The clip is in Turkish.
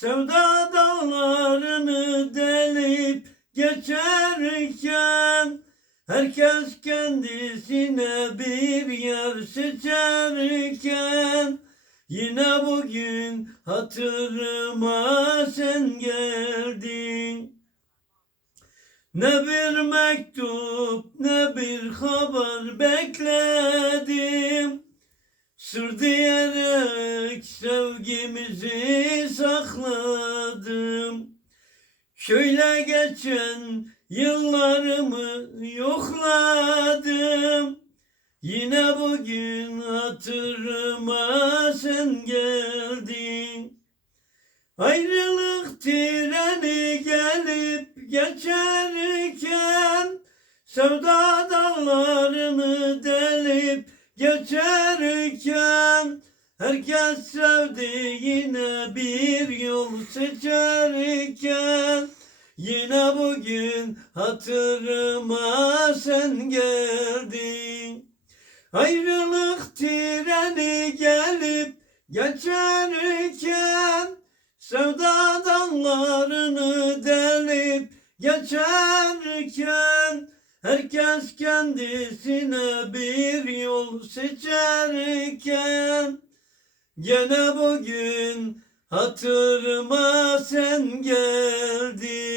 Sevda dağlarını delip geçerken Herkes kendisine bir yer seçerken Yine bugün hatırıma sen geldin. Ne bir mektup ne bir haber bekledim. Sır diyerek sevgimizi sakladım. Şöyle geçen yıllarımı yokladım. Yine bugün hatırıma sen geldin. Ayrılık treni gelip geçerken Sevda dağlarını delip geçerken Herkes sevdiğine bir yol seçerken Yine bugün hatırıma sen geldin. Ayrılık treni gelip geçerken Sevda dallarını delip geçerken Herkes kendisine bir yol seçerken Gene bugün hatırıma sen geldin.